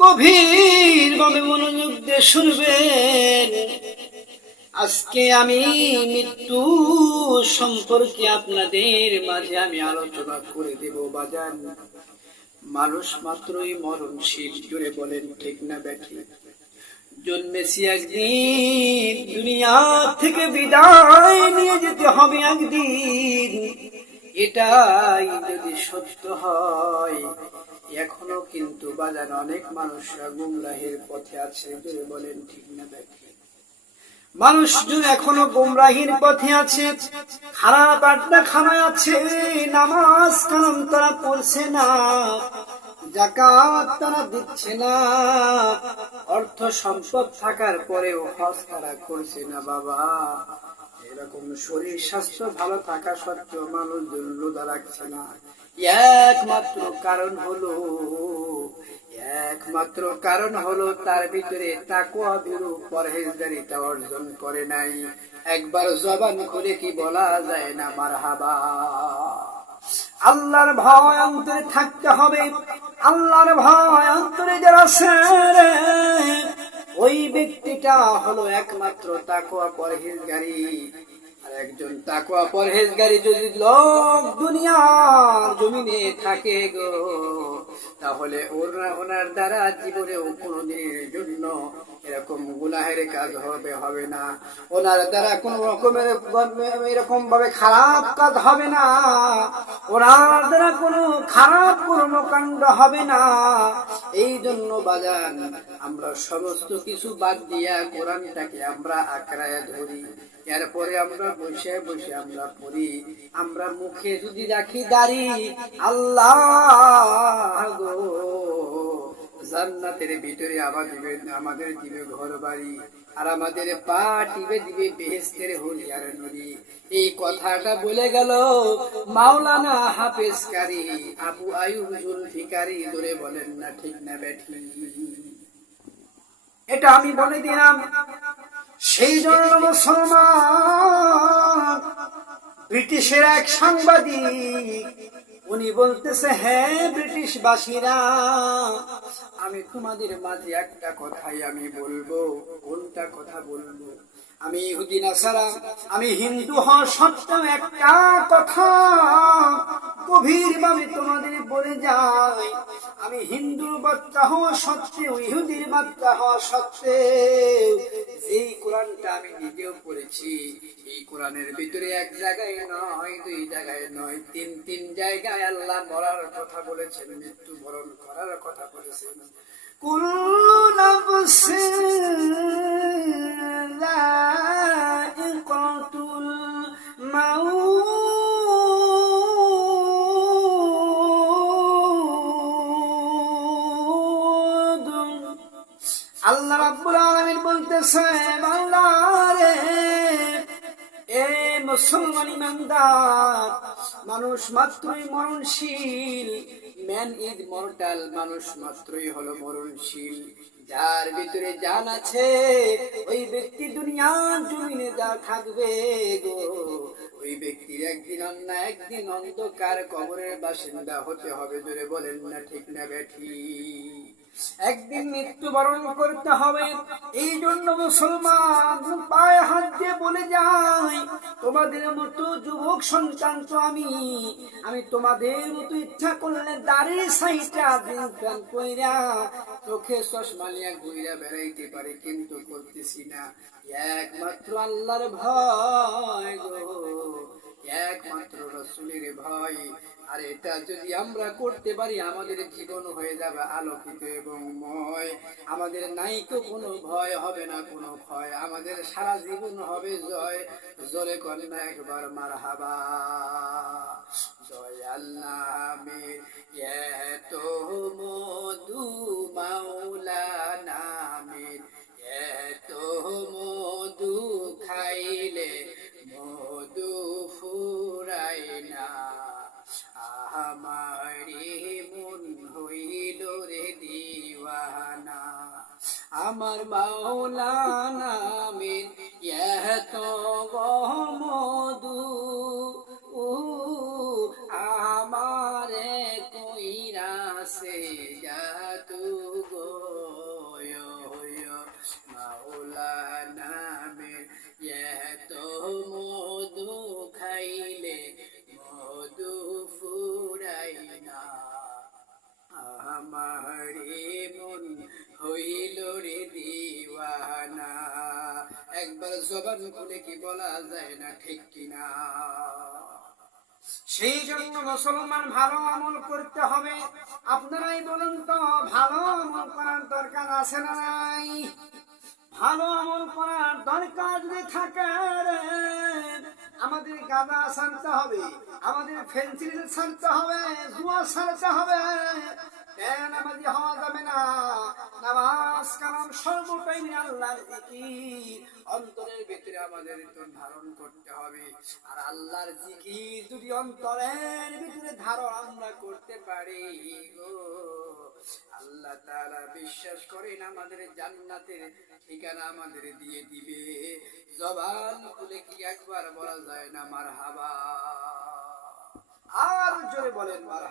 গভীর ভাবে মনোযোগ দিয়ে শুনবেন। আজকে আমি মৃত্যু সম্পর্কে আপনাদের মাঝে আমি আলোচনা করে দেব বাজান। মানুষ মাত্রই মরণশীল জুড়ে বলেন, ঠিক না ব্যাঠি জন্মেছি একদিন, দুনিয়া থেকে বিদায় নিয়ে যেতে হবে একদিন। এটাই যদি সত্য হয়, এখনও কিন্তু বাজার অনেক মানুষরা গুমরাহের পথে আছে বলেন ঠিক না ব্যাঠি মানুষজন এখনও গোমরাহির পথে আছে, খারাপ আড্ডা খানায় আছে, নামাজ কালাম তারা পড়ছে না। জাকাত তারা দিচ্ছে না। অর্থ সম্পদ থাকার পরেও হজ তারা করছে না, বাবা। এরকম শরীর স্বাস্থ্য ভালো থাকা সত্ত্বেও মানুষজন রোজা রাখছে না। একমাত্র কারণ হলো, একমাত্র কারণ হলো তার ভিতরে তাকুয়া বিরু পরহেজগারিতা অর্জন করে নাই। একবার জবান খুলে কি বলা যায় না, মারহাবা। আল্লাহর ভয় অন্তরে থাকতে হবে। আল্লাহর ভয় অন্তরে যারা ওই ব্যক্তিটা হলো একমাত্র তাকুয়া পরহেজগারি। আর একজন তাকুয়া পরহেজগারি যদি লোক দুনিয়ার জমিনে থাকে গো তাহলে ওনার দ্বারা জীবনেও কোনোদিনের জন্য এরকম গুনাহের কাজ হবে হবে না। ওনার দ্বারা কোন রকমের এরকম ভাবে খারাপ কাজ হবে না। ওনার দ্বারা কোনো খারাপ কর্মকাণ্ড হবে না। এই জন্য বাজান, আমরা সমস্ত কিছু বাদ দিয়া কোরআনটাকে আমরা আঁকড়ায় ধরি। এরপরে আমরা বসে বসে আমরা পড়ি। আমরা মুখে যদি রাখি দাড়ি, আল্লাহ গো। জান্নাতের ভিতরে আবার দিবে, আমাদের দিবে ঘর বাড়ি আর আমাদের পা টিবে দিবে বেহেস্তের হলিয়ার নদী। এই কথাটা বলে গেল মাওলানা হাফেজ কারি আবু আয়ুব জুলফিকারি ধরে বলেন না ঠিক না ব্যাঠি। এটা আমি বলে দিলাম সেই জন্য মুসলমান ব্রিটিশের এক সাংবাদিক, উনি বলতেছে হ্যাঁ ব্রিটিশবাসীরা, আমি তোমাদের মাঝে একটা কথাই আমি বলব। কোনটা কথা বলব? আমি ইহুদি নাসারা আমি হিন্দু হওয়া সত্ত্বেও একটা কথা গভীর ভাবে তোমাদের বলে যাই। আমি হিন্দুর বাচ্চা হওয়া সত্ত্বেও, ইহুদির বাচ্চা হওয়া সত্ত্বেও, এই কোরআনটা আমি নিজেও পড়েছি। এই কোরআনের ভিতরে এক জায়গায় নয়, দুই জায়গায় নয়, তিন তিন জায়গায় আল্লাহ মরার কথা বলেছেন মৃত্যু বরণ করার কথা বলেছেন। কুল্লু আল্লাহ রাব্বুল আলামিন বলতেছে, বান্দা রে, এ মুসলমান ইমানদার, মানুষ মাত্রই মরণশীল। ম্যান ইজ মর্টাল, মানুষ মাত্রই হলো মরণশীল। যার ভিতরে জান আছে, ওই ব্যক্তি দুনিয়ার জমিনে যা থাকবে গো একদিন অন্য একদিন অন্ধকার কবরের বাসিন্দা হতে হবে, জোরে বলেন না ঠিক না ব্যাঠি। একদিন মৃত্যুবরণ করতে হবে, এই জন্য মুসলমান পায়ে হাত দিয়ে বলে যাই তোমাদের মতো যুবক সন্তান তো আমি আমি তোমাদের মতো ইচ্ছা করলে দাঁড়িয়ে সাইটা দিন কইরা চোখে চশমা নিয়ে বেড়াইতে পারে, কিন্তু করতেছি না। একমাত্র আল্লাহর ভয় গো একমাত্র রসুলের ভয়। আর এটা যদি আমরা করতে পারি, আমাদের জীবন হয়ে যাবে আলোকিত এবং ময়। আমাদের নাই তো কোনো ভয় হবে না কোনো ভয় আমাদের সারা জীবন হবে জয়। জোরে না একবার মার হাবা আমার মাওলানা মিন এত গহমধু ও আমারে কইরা সে জাতু গো মাওলানা মিন এত মধু খাইলে মধু ফুরাই না আমারে হইল রে দিওয়ানা। একবার জবান কি বলা যায় না ঠিক কিনা? সেই জন্য মুসলমান ভালো আমল করতে হবে। আপনারাই বলুন তো, ভালো আমল করার দরকার আছে না নাই? ভালো আমল করার দরকার যদি থাকার আমাদের গাঁদা ছাড়তে হবে, আমাদের ফেন্সিল ছাড়তে হবে, জুয়া ছাড়তে হবে না। ধারণ করতে হবে। আর আল্লাহর যদি অন্তরের ভিতরে ধারণ আমরা করতে পারি গো। আল্লাহ তাআলা বিশ্বাস করেন আমাদের জান্নাতের ঠিকানা আমাদের দিয়ে দিবে। জবান খুলে কি একবার বলা যায় না মার হাবা আর জোরে বলেন মার